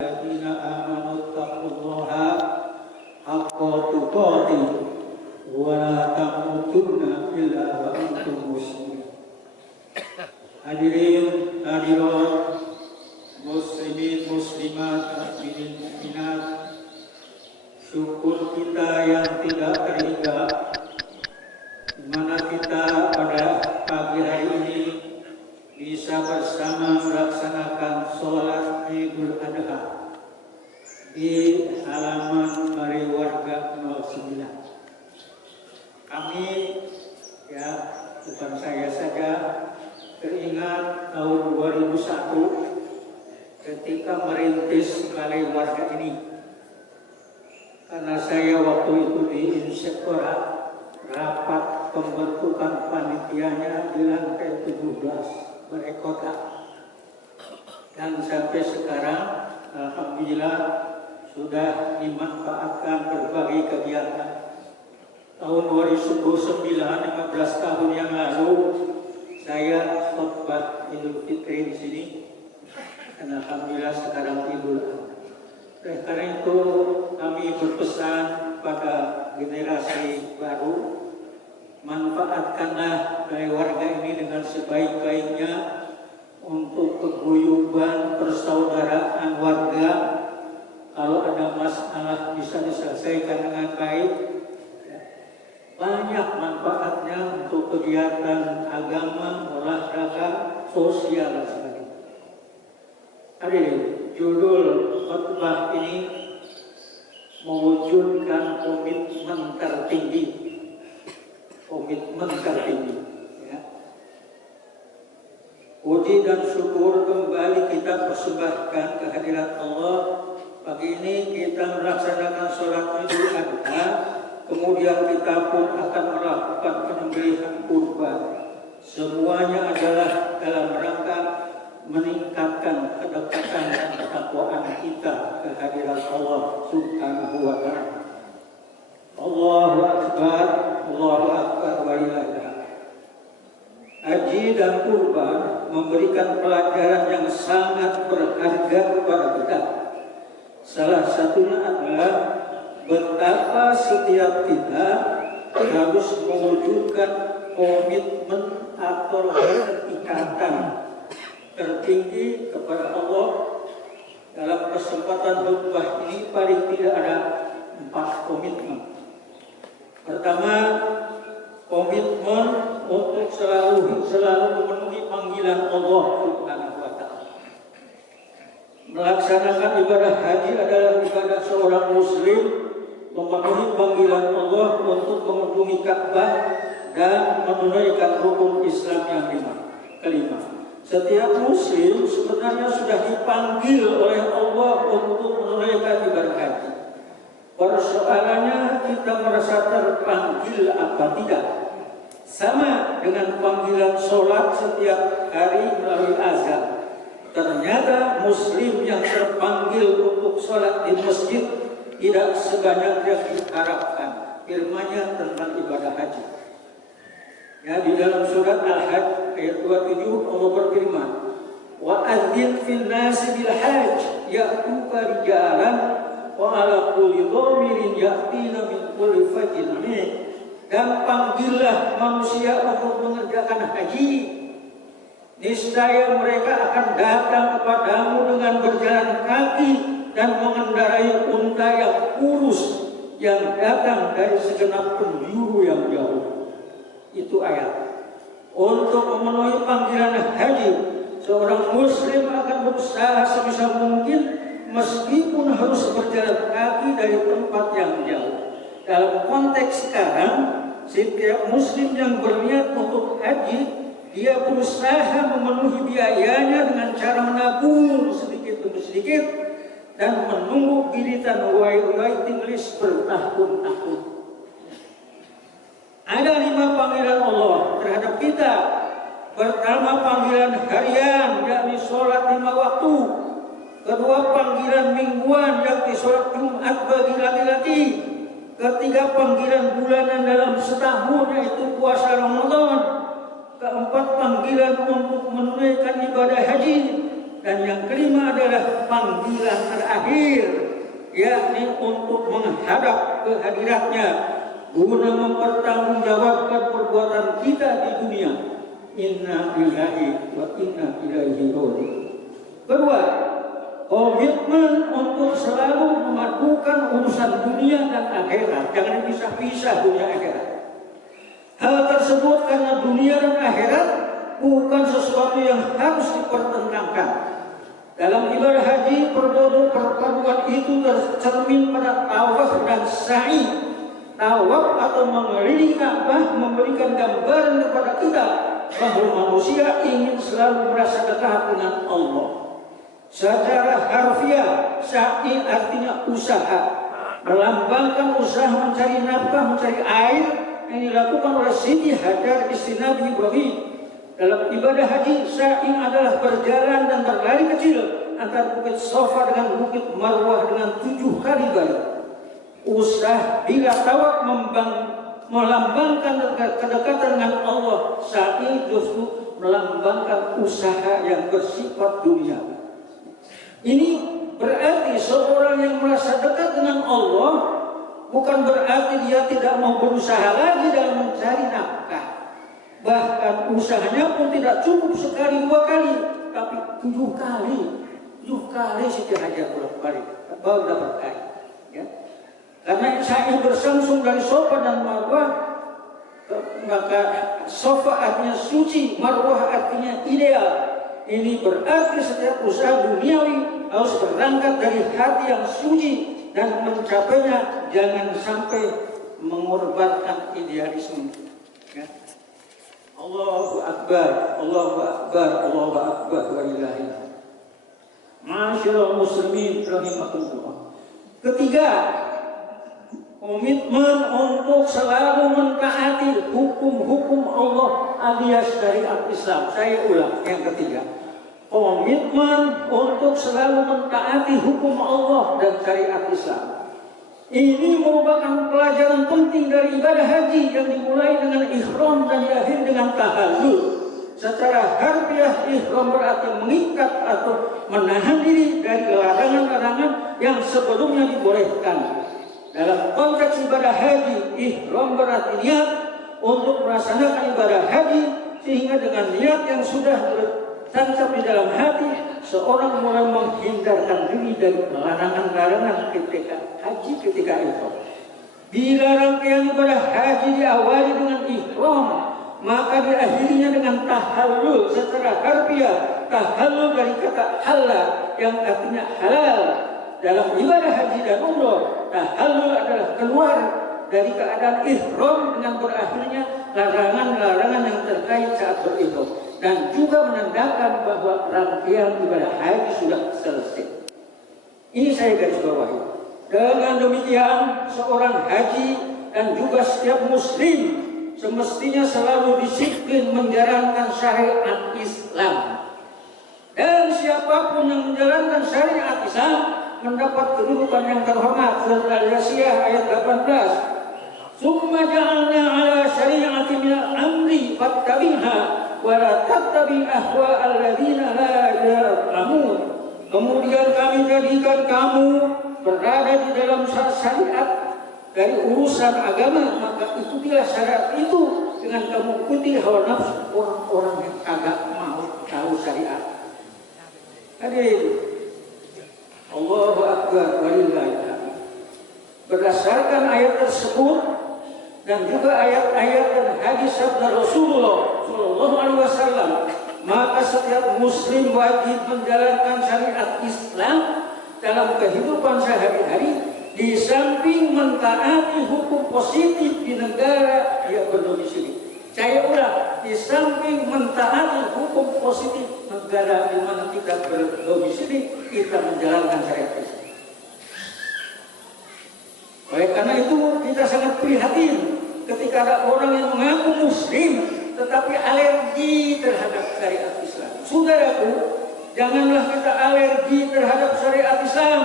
Alladzina amanu taqullaha haqqa tuqatih wa la tamutunna illa wa antum muslimun. Hadirin hadirat, muslimin muslimat, mukminin mukminat, syukur kita yang tidak terhingga di mana kita pada pagi hari ini bisa bersama melaksanakan sholat Idul Adha di halaman Balai Warga 09. Kami, ya bukan saya saja, teringat tahun 2001 ketika merintis Balai Warga ini. Karena saya waktu itu di Inspektorat rapat pembentukan panitianya di lantai 17 Balai Kota, dan sampai sekarang alhamdulillah sudah dimanfaatkan berbagai kegiatan. Tahun 2009, 15 tahun yang lalu, saya khutbah Idul Fitri di sini, dan alhamdulillah sekarang Idul Adha. Karena itu kami berpesan pada generasi baru, manfaatkanlah Balai Warga ini dengan sebaik-baiknya untuk keguyuban persaudaraan warga. Kalau ada masalah bisa diselesaikan dengan baik. Banyak manfaatnya untuk kegiatan agama, olahraga, sosial dan sebagainya. Hadirin, judul khutbah ini mewujudkan komitmen tertinggi. Komitmen tertinggi, ya. Puji dan syukur kembali kita persembahkan kehadirat Allah. Pagi ini kita melaksanakan sholat Idul Adha, kemudian kita pun akan melakukan penyembelihan kurban. Semuanya adalah dalam rangka meningkatkan kedekatan dan ketakwaan kita kehadirat Allah Subhanahu wa Ta'ala. Allahu Akbar, Allahu Akbar wa lillahi. Haji dan kurban memberikan pelajaran yang sangat berharga kepada kita. Salah satunya adalah betapa setiap kita harus mewujudkan komitmen atau ikatan tertinggi kepada Allah. Dalam kesempatan khutbah ini paling tidak ada 4 komitmen. Pertama, komitmen untuk selalu memenuhi panggilan Allah Subhanahu wa Ta'ala. Melaksanakan ibadah haji adalah ibadah seorang muslim, memenuhi panggilan Allah untuk mengunjungi Ka'bah dan menunaikan rukun Islam yang kelima. Setiap muslim sebenarnya sudah dipanggil oleh Allah untuk menunaikan ibadah haji. Persoalannya kita merasa terpanggil apa tidak. Sama dengan panggilan sholat setiap hari melalui azan. Ternyata muslim yang terpanggil untuk sholat di masjid tidak sebanyak yang diharapkan. Firman-Nya tentang ibadah haji. Ya, di dalam surat Al-Hajj ayat 27 Allah berfirman, "Wa adzin fil nasi bil hajj ya'tuka rijalan wa ala kulli dhamirin ya'tina min kulli fajjin amiq." Dan panggillah manusia untuk mengerjakan haji. Niscaya mereka akan datang kepadamu dengan berjalan kaki dan mengendarai unta yang kurus yang datang dari segenap penjuru yang jauh. Itu ayat. Untuk memenuhi panggilan haji, seorang muslim akan berusaha sebisa mungkin meskipun harus berjalan kaki dari tempat yang jauh. Dalam konteks sekarang, setiap muslim yang berniat untuk haji, dia berusaha memenuhi biayanya dengan cara menabung sedikit demi sedikit dan menunggu giliran waiting list bertahun-tahun. Ada 5 panggilan Allah terhadap kita. Pertama, panggilan harian, yakni sholat 5 waktu. Kedua, panggilan mingguan, yakni sholat Jumat bagi laki-laki. Ketiga, panggilan bulanan dalam setahun, yaitu puasa Ramadan. Keempat, panggilan untuk menunaikan ibadah haji. dan yang kelima adalah panggilan terakhir, yakni untuk menghadap ke hadiratnya guna mempertanggungjawabkan perbuatan kita di dunia. Inna lillahi wa inna ilaihi raji'un. Kedua, komitmen untuk selalu memadukan urusan dunia dan akhirat, jangan dipisah-pisah dunia akhirat. Hal tersebut karena dunia dan akhirat bukan sesuatu yang harus dipertentangkan. Dalam ibadah haji, perpaduan itu tercermin pada tawaf dan sa'i. Tawaf atau mengelilingi Ka'bah memberikan gambaran kepada kita bahwa manusia ingin selalu merasa dekat dengan Allah. Secara harfiah, sa'i artinya usaha, melambangkan usaha mencari nafkah, mencari air yang dilakukan oleh Siti Hajar istri Nabi Ibrahim. Dalam ibadah haji, sa'i adalah berjalan dan berlari kecil antara bukit Safa dengan bukit Marwah dengan 7 kali balik. Usaha bila tawaf melambangkan kedekatan dengan Allah, sa'i justru melambangkan usaha yang bersifat dunia. Ini berarti seorang yang merasa dekat dengan Allah bukan berarti dia tidak mau berusaha lagi dalam mencari nafkah. Bahkan usahanya pun tidak cukup sekali 2 kali, tapi 7 kali. 7 kali Siti Hajar bolak-balik baru dapat air. Ya. Karena sa'i bersamsung dari Safa dan Marwah, maka Safa artinya suci, Marwah artinya ideal. Ini berarti setiap usaha duniawi harus berangkat dari hati yang suci dan mencapainya jangan sampai mengorbankan idealisme. Ya. Allahu Akbar, Allahu Akbar, Allahu Akbar, walillahi. Masyaallah muslimin rahimakumullah. Ketiga, komitmen untuk selalu mentaati hukum-hukum Allah alias syariat Islam. Saya ulang, yang ketiga, komitmen untuk selalu mentaati hukum Allah dan syariat Islam. Ini merupakan pelajaran penting dari ibadah haji yang dimulai dengan ihram dan diakhiri dengan tahallul. Secara harfiah, ihram berarti mengikat atau menahan diri dari larangan-larangan yang sebelumnya dibolehkan. Dalam konteks ibadah haji, ihram berarti niat untuk melaksanakan ibadah haji, sehingga dengan niat yang sudah tancap di dalam hati, seorang mulai menghindarkan diri dari larangan-larangan ketika haji, ketika ihram. Bila rangkaian ibadah haji diawali dengan ihram, maka diakhirinya dengan tahallul. Secara harfiah, tahallul dari kata halal yang artinya halal. Dalam ibadah haji dan umroh, tahallul adalah keluar dari keadaan ihram dengan berakhirnya larangan-larangan yang terkait saat berihram, dan juga menandakan bahwa rangkaian ibadah haji sudah selesai. Ini saya garis bawahi. Dengan demikian, seorang haji dan juga setiap muslim semestinya selalu disiplin menjalankan syariat Islam. Dan siapapun yang menjalankan syariat Islam mendapat kedudukan yang terhormat. Surat Al-Jasiyah ayat 18. Summa ja'alna ala syari'ati minal amri fattabi'ha wa la tattabi' ahwa alladziina la ya'lamun. Kemudian kami jadikan kamu berada di dalam syariat dari urusan agama, maka ikutilah syariat itu dengan kamu ikuti hawa nafsu orang-orang yang agak mau tahu syariat. Hadirin, Allahu Akbar, walillahi. Berdasarkan ayat tersebut dan juga ayat-ayat dan hadis sabda Rasulullah Shallallahu Alaihi Wasallam, maka setiap muslim wajib menjalankan syariat Islam dalam kehidupan sehari-hari, di samping mentaati hukum positif di negara yang berdomisili. Saya ulang, di samping mentaati hukum positif negara di mana kita berdomisili, kita menjalankan syariat Islam. Oleh karena itu, kita sangat prihatin ketika ada orang yang mengaku muslim tetapi alergi terhadap syariat Islam. Saudaraku, janganlah kita alergi terhadap syariat Islam.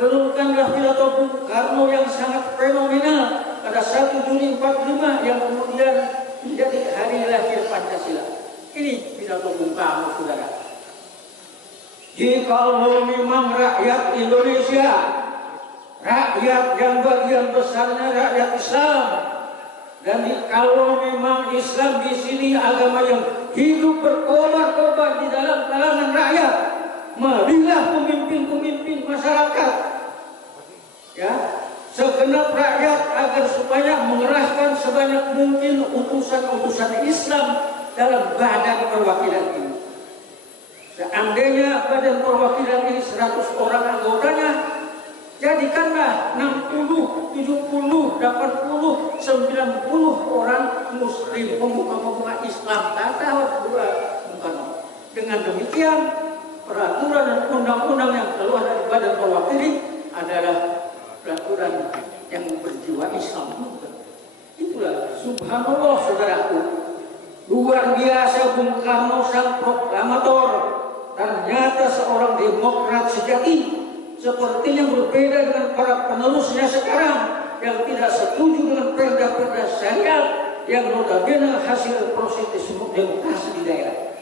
Renungkanlah pidato Bung Karno yang sangat fenomenal pada 1 Juni 45 yang kemudian menjadi hari lahir Pancasila. Ini pidato Bung Karno, saudara. Jikalau memang rakyat Indonesia, rakyat yang bagian besarnya rakyat Islam, dan kalau memang Islam di sini agama yang hidup berkobar-kobar di dalam kalangan rakyat, marilah pemimpin-pemimpin masyarakat, ya, segenap rakyat agar supaya mengerahkan sebanyak mungkin utusan-utusan Islam dalam badan perwakilan ini. Seandainya badan perwakilan ini 100 orang anggotanya, jadikanlah 60, 70, 80, 90 orang muslim pemuka-pemuka Islam. Dengan demikian, peraturan dan undang-undang yang keluar dari badan perwakilan adalah peraturan yang berjiwa Islam. Itulah subhanallah, saudaraku. Luar biasa Bung Karno sang proklamator. Ternyata seorang demokrat sejati, sepertinya berbeda dengan para penerusnya sekarang yang tidak setuju dengan perda-perda syariat yang notabene hasil proses demokrasi di daerah.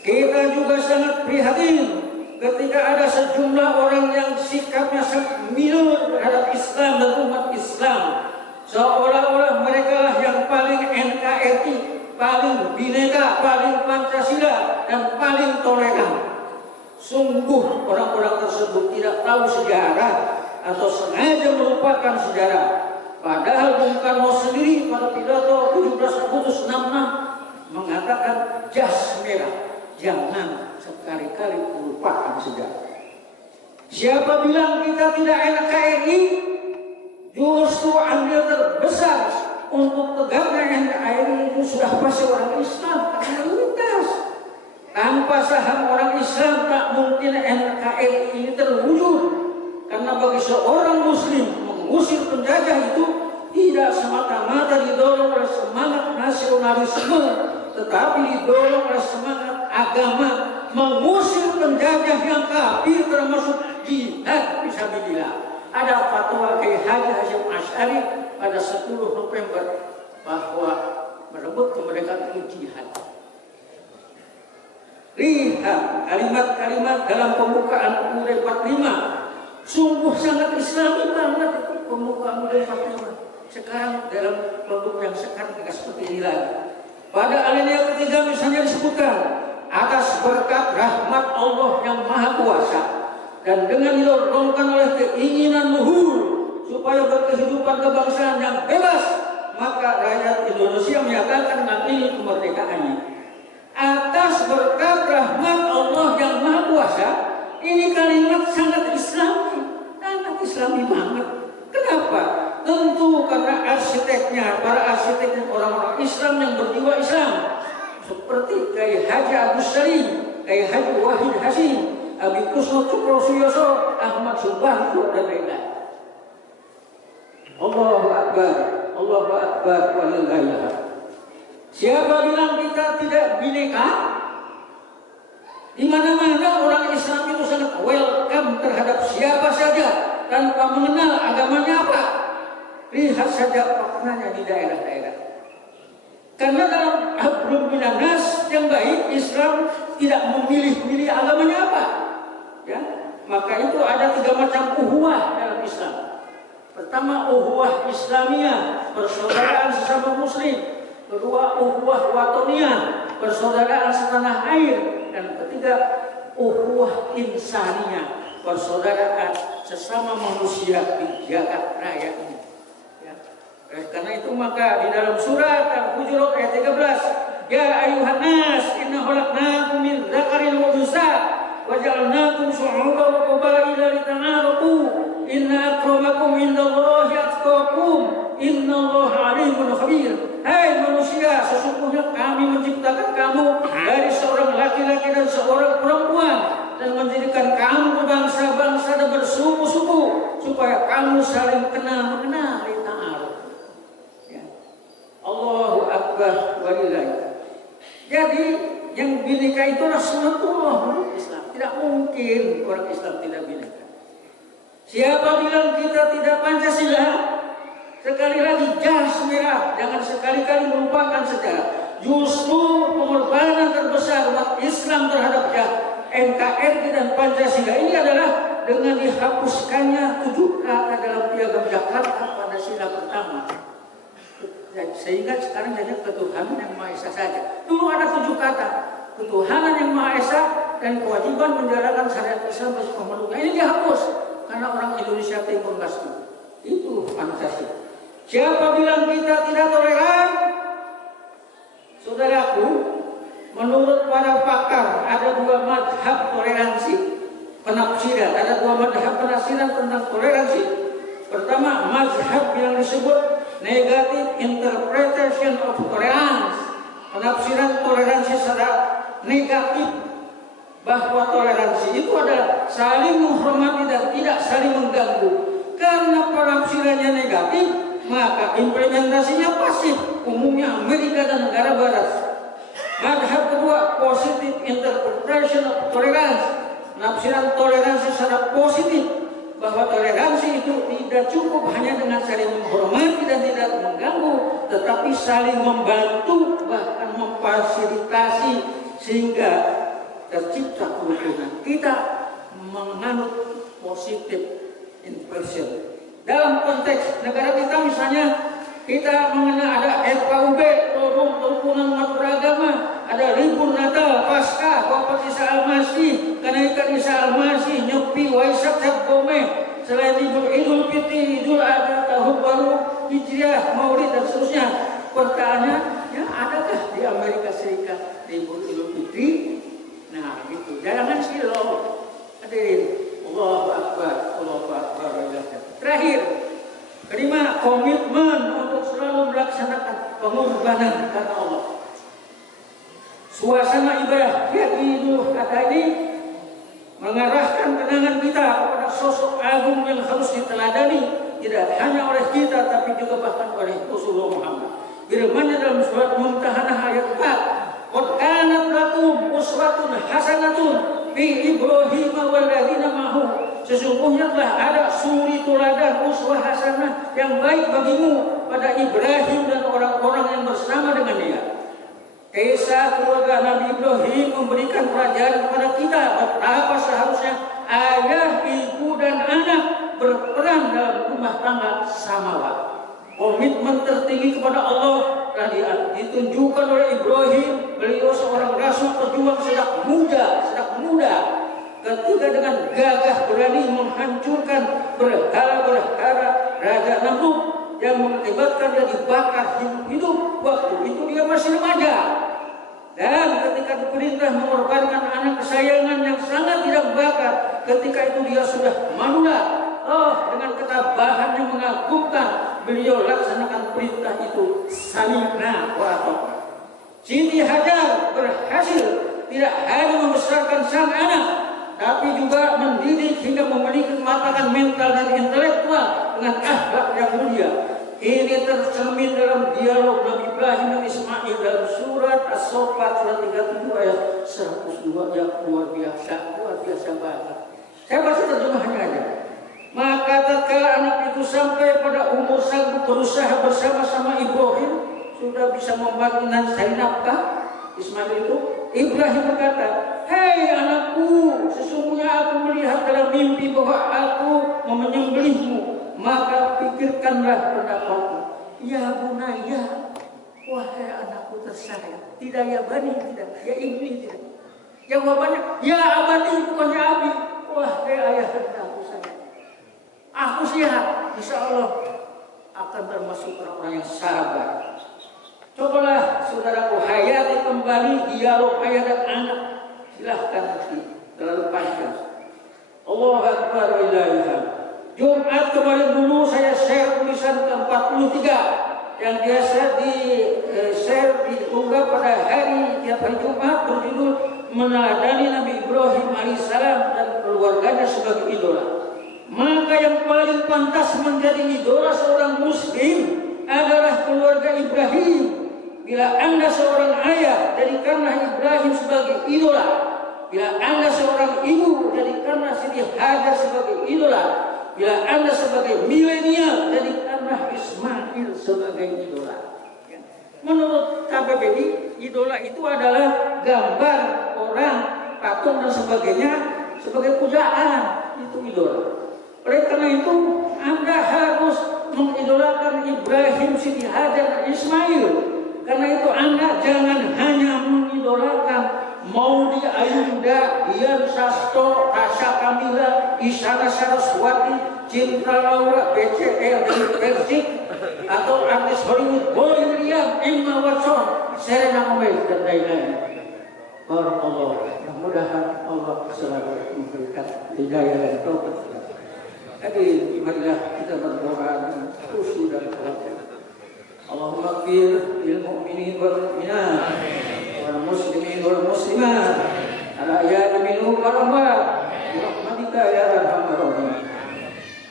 Kita juga sangat prihatin ketika ada sejumlah orang yang sikapnya sangat mild terhadap Islam dan umat Islam, seolah-olah mereka lah yang paling NKRI, paling Bhinneka, paling Pancasila, dan paling toleran. Sungguh orang-orang tersebut tidak tahu sejarah atau sengaja melupakan sejarah. Padahal Bung Karno sendiri pada pidato 17 Agustus 66 mengatakan jas merah, jangan sekali-kali melupakan sejarah. Siapa bilang kita tidak NKRI? Justru andil terbesar untuk tegaknya NKRI itu sudah pasti orang Islam, karena lintas. Tanpa saham orang Islam tak mungkin NKRI ini terwujud. Karena bagi seorang Muslim mengusir penjajah itu tidak semata-mata didorong oleh semangat nasionalisme, tetapi didorong oleh semangat agama, mengusir penjajah yang kafir termasuk jihad fisabilillah. Ada fatwa Kiai Haji Hasyim Asy'ari pada 10 November bahwa merebut kemerdekaan itu jihad. Lihat kalimat-kalimat dalam pembukaan UUD 45, sungguh sangat Islami banget itu pembukaan UUD 45. Sekarang dalam produk yang sekarang tidak seperti ini lagi. Pada alinea ketiga misalnya disebutkan, atas berkat rahmat Allah yang Maha Kuasa dan dengan didorongkan oleh keinginan luhur supaya berkehidupan kebangsaan yang bebas, maka rakyat Indonesia menyatakan dengan ini kemerdekaannya. Atas berkat rahmat Allah yang Maha Kuasa, ini kalimat sangat Islami, sangat Islami banget. Kenapa? Tentu karena arsiteknya, para arsiteknya orang-orang Islam yang berjiwa Islam, seperti Kiai Haji Agus Salim, Kiai Haji Wahid Hasim, Abi Kusno Cukro Suyoso, Ahmad Subhanallah, dan lain-lain. Allahu Akbar, Allahu Akbar, walillahilhamd. Siapa bilang kita tidak bineka? Di mana-mana orang Islam itu sangat welcome terhadap siapa saja tanpa mengenal agamanya apa. Lihat saja maknanya di daerah-daerah. Karena dalam hablum minan nas yang baik, Islam tidak memilih-milih agamanya apa. Ya, maka itu ada 3 macam uhuwah dalam Islam. Pertama, uhuwah Islamiyah, persaudaraan sesama Muslim. Kedua, uhuwah watoniyah, persaudaraan setanah air. Dan ketiga, uhuwah insaniyah, persaudaraan sesama manusia di jagat raya ini. Ya. Karena itu maka di dalam surat Al-Hujurat ayat 13, ya ayuhan nas inna khalaqnakum min dzakarin wa unsa wa ja'alnakum syu'uban wa qabaila lita'arafu inna akramakum indallahi atqakum innallaha alimun khabir. Hai manusia, sesungguhnya kami menciptakan kamu dari seorang laki-laki dan seorang perempuan dan menjadikan kamu berbangsa-bangsa dan bersuku-suku supaya kamu saling kenal mengenal ta'aruf. Ya. Allahu Akbar walillahi. Jadi yang bineka itu adalah sunnatullah Islam. Tidak mungkin orang Islam tidak bineka. Siapa bilang kita tidak Pancasila? Sekali lagi jas merah, jangan sekali-kali melupakan sejarah. Justru pengorbanan terbesar umat Islam terhadap NKRI dan Pancasila ini adalah dengan dihapuskannya 7 kata dalam Piagam Jakarta pada sila pertama. Sehingga sekarang hanya ketuhanan yang Maha Esa saja. Dulu ada 7 kata, ketuhanan yang Maha Esa dan kewajiban menjalankan syariat Islam bagi pemeluknya. Ini dihapus karena orang Indonesia Timur nggak setuju. Itu Pancasila. Siapa bilang kita tidak toleran? Saudaraku, menurut para pakar ada 2 madhab toleransi penafsiran. Ada 2 madhab penafsiran tentang toleransi. Pertama, madhab yang disebut negative interpretation of tolerance, penafsiran toleransi secara negatif, bahwa toleransi itu adalah saling menghormati dan tidak saling mengganggu. Karena penafsirannya negatif, maka implementasinya pasif, umumnya Amerika dan negara Barat. Madhab kedua, positive interpretation of tolerance, penafsiran toleransi secara positif, bahwa toleransi itu tidak cukup hanya dengan saling menghormati dan tidak mengganggu, tetapi saling membantu, bahkan memfasilitasi sehingga tercipta kerukunan. Kita menganut positive inversion. Dalam konteks negara kita misalnya, kita mengenal ada FKUB, forum kerukunan umat beragama, ada libur Natal, Paskah, Wafat Isa Al-Masih, kenaikan Isa Al-Masih, Nyepi, Waisak, Cap Gomeh, selain Idul Fitri, Idul Adha, Tahun Baru, Hijriah, Maulid dan seterusnya. Pertanyaannya, adakah di Amerika Serikat libur Idul Fitri? Nah, gitu. Jangan silau. Hadirin, Allahu Akbar, Allahu Akbar. Terakhir, kelima, komitmen untuk selalu melaksanakan pengorbanan karena Allah. Suasana ibadah Idul Adha ini mengarahkan kenangan kita kepada sosok agung yang harus diteladani, tidak hanya oleh kita tapi juga bahkan oleh Rasulullah Muhammad. Firman-Nya dalam surat Mumtahanah ayat 4, "Qad kanat lakum uswatun hasanatun fi Ibrahim walladzina ma'ahu." Sesungguhnya telah ada suri teladan uswah hasanah yang baik bagimu pada Ibrahim dan orang-orang yang bersama dengan dia. Kisah keluarga Nabi Ibrahim memberikan pelajaran kepada kita betapa seharusnya ayah, ibu, dan anak berperan dalam rumah tangga samawa. Komitmen tertinggi kepada Allah telah ditunjukkan oleh Ibrahim. Beliau seorang rasul pejuang sejak muda, ketika dengan gagah berani menghancurkan berhala-berhala Raja Namrud yang mengakibatkan dia dibakar hidup. Waktu itu dia masih remaja. Dan ketika diperintah mengorbankan anak kesayangan yang sangat tidak bakar, ketika itu dia sudah manula. Dengan ketabahan yang mengagumkan, beliau laksanakan perintah itu. Sami'na wa ata'na. Siti Hajar berhasil tidak hanya membesarkan sang anak, tapi juga mendidik hingga memiliki kematangan mental dan intelektual dengan akhlak yang mulia. Ini tercermin dalam dialog Nabi Ibrahim dan Ismail dalam surat As-Saffat surat 37 ayat 102 yang luar biasa banget. Saya baca terjemahannya aja. Maka tatkala anak itu sampai pada umur sanggup berusaha bersama-sama Ibrahim, sudah bisa membantu dan cari nafkah, Ismail itu, Ibrahim berkata, "Hei anakku, sesungguhnya aku melihat dalam mimpi bahwa aku menyembelihmu, maka pikirkanlah pendapatmu." Ya bunaya, wahai anakku tersayang. Tidak ya bani, tidak. Ya ibni, tidak. Jawabannya, ya abadi, bukan ya abi. Wahai ayah dan aku sayang. Aku siap, insya Allah akan termasuk orang-orang yang sabar. Cobalah saudaraku hayati kembali dialog ayah dan anak. Silahkan nanti, terlalu panjang. Allahu Akbar wa ilaha. Jumat kemarin dulu saya share tulisan ke-43 yang biasa di-share diunggah pada tiap hari Jumat berjudul meneladani Nabi Ibrahim alaihissalam dan keluarganya sebagai idola. Maka yang paling pantas menjadi idola seorang muslim adalah keluarga Ibrahim. Bila Anda seorang ayah, jadikanlah Ibrahim sebagai idola. Bila Anda seorang ibu, jadikanlah Siti Hajar sebagai idola. Bila Anda sebagai milenial, jadikanlah Ismail sebagai idola. Menurut KBBI, idola itu adalah gambar orang patung dan sebagainya sebagai pujaan, itu idola. Oleh karena itu Anda harus mengidolakan Ibrahim, Siti Hajar, dan Ismail. Karena itu Anda jangan hanya mengidolakan Maudi Ayunda, Dian Sastro, Tasha Kamila, Isyana Saraswati, Cinta Laura, BCL, Persik, atau artis Hollywood Boy William, Emma Watson, Serena Gomez, dan lain-lain. Barakallah. Mudah-mudahan Allah selalu memberikan hidayah dan taufik. Jadi marilah kita berdoa dengan khusyuk dan ikhlas. Allahumma ighfir lil mu'minin wal mu'minat wal muslimin wal muslimat al ahya'i minhum wal amwat bi rahmatika ya arhamar rahimin.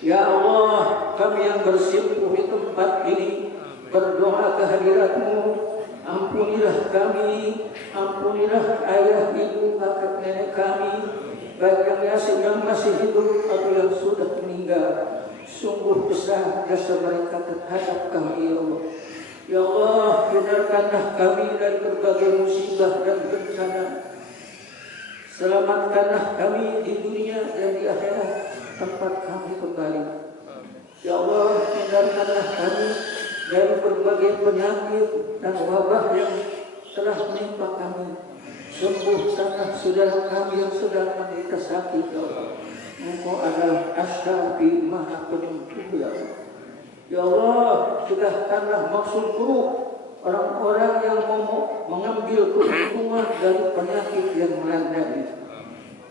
Ya Allah, kami yang bersimpuh di tempat ini berdoa kehadirat-Mu. Ampunilah kami, ampunilah ayah, ibu, kakek, nenek kami, baik yang masih hidup atau yang sudah meninggal. Sungguh besar jasa mereka terhadap kami, ya Allah. Ya Allah, hindarkanlah kami dari berbagai musibah dan bencana. Selamatkanlah kami di dunia dan di akhirat tempat kami kembali. Ya Allah, hindarkanlah kami dari berbagai penyakit dan wabah yang telah menimpa kami. Sembuhkanlah saudara kami yang sedang menderita sakit, ya Allah. Engkau adalah Asy-Syafi, Maha Penyembuh, ya Allah. Ya Allah, cegahkanlah maksud buruk orang-orang yang mau mengambil keuntungan dari penyakit yang melanda ini.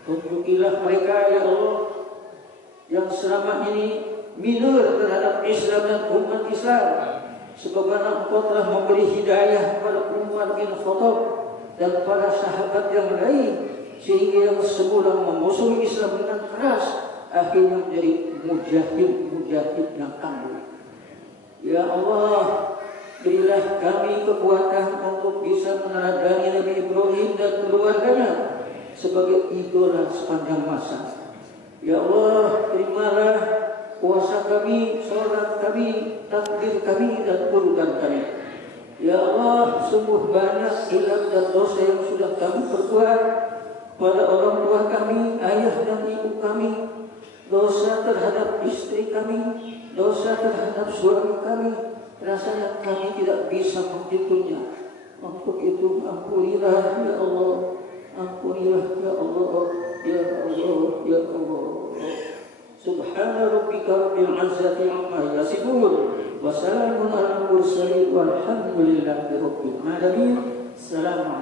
Tunjukilah mereka, ya Allah, yang selama ini minor terhadap Islam dan umat Islam. Sebagaimana Engkau telah memberi hidayah kepada Umar bin Khattab dan para sahabat yang lain, sehingga yang semula memusuhi Islam dengan keras akhirnya menjadi mujahid yang tangguh. Ya Allah, berilah kami kekuatan untuk bisa meneladani Nabi Ibrahim dan keluarganya sebagai idola sepanjang masa. Ya Allah, terimalah puasa kami, sholat kami, takbir kami, dan urutan kami. Ya Allah, sungguh banyak hilaf dan dosa yang sudah kami perbuat pada orang tua kami, ayah dan ibu kami, dosa terhadap istri kami, dosa terhadap suami kami. Rasanya kami tidak bisa menghitungnya. Untuk itu ampunilah ya Allah, ampunilah ya Allah, ya Allah, ya Allah. Subhana rabbika rabbil izzati amma yasifun wa salamun alal mursalin walhamdulillahi rabbil alamin. Assalamu